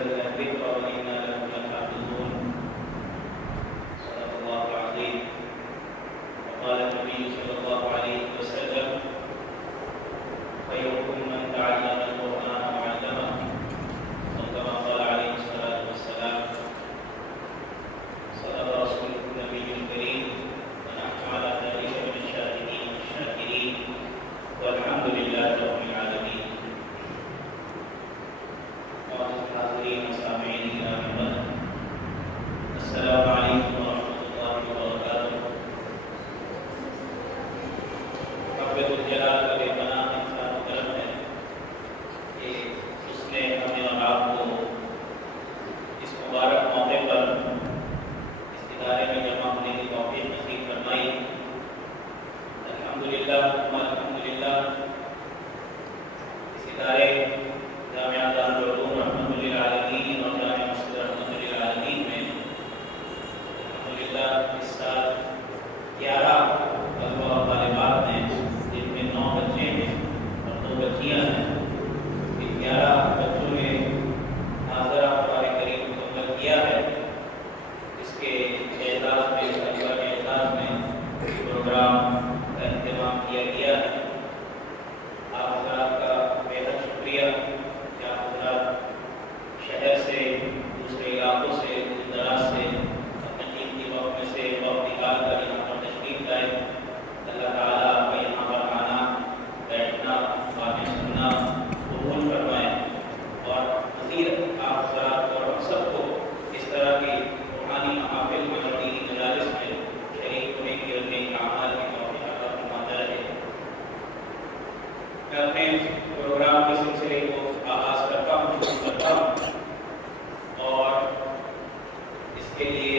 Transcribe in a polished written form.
نزلنا الذكر وإنا له لحافظون. صدق الله العظيم. وقال النبي صلى الله عليه وسلم: خيركم من تعلم القرآن وعلمه، أو كما قال عليه الصلاة والسلام. صدق رسوله النبي الكريم، ونحن على ذلك من الشاهدين والشاكرين، والحمد لله رب العالمين. حاضرین و سامعین کرام، السلام علیکم ورحمۃ اللہ وبرکاتہ. رب الجلال کا بے پناہ احسان و کرم ہے کہ اس نے ہمیں اور آپ کو اس مبارک موقع پر اس ادارے میں جمع ہونے کی توفیق نصیب فرمائی. الحمدللہ الحمدللہ اس ادارے جامعہ دارالعلوم رحمۃ للعالمین اور جامعہ مسجد رحمۃ للعالمین میں الحمدللہ اس سال 11 طلبہ اور طالبات ہیں، جن میں 9 بچے ہیں اور 2 بچیاں ہیں. ان 11 بچوں نے حاضرہ قرآن کریم مکمل کیا ہے. اس کے اعزاز میں، طلبہ کے اعزاز میں پروگرام کا اہتمام کیا گیا ہے. آپ حضرات کا بے حد شکریہ. شہر سے، دوسرے علاقوں سے، دور دراز سے اپنے قیمتی وقت میں سے وقت نکال کر یہاں پر تشریف لائے. اللہ تعالیٰ آپ کا یہاں پر آنا، بیٹھنا، باتیں سننا قبول فرمائے، اور مزید آپ حضرات کو اور ہم سب کو اس طرح کی روحانی محافل میں اور دینی مجالس میں شریک ہونے کی اور نیک اعمال کی توفیق عطا فرماتا رہے. میں اپنے پروگرام کے سلسلے کو آغاز کرتا ہوں، شروع کرتا ہوں، اور اس کے لیے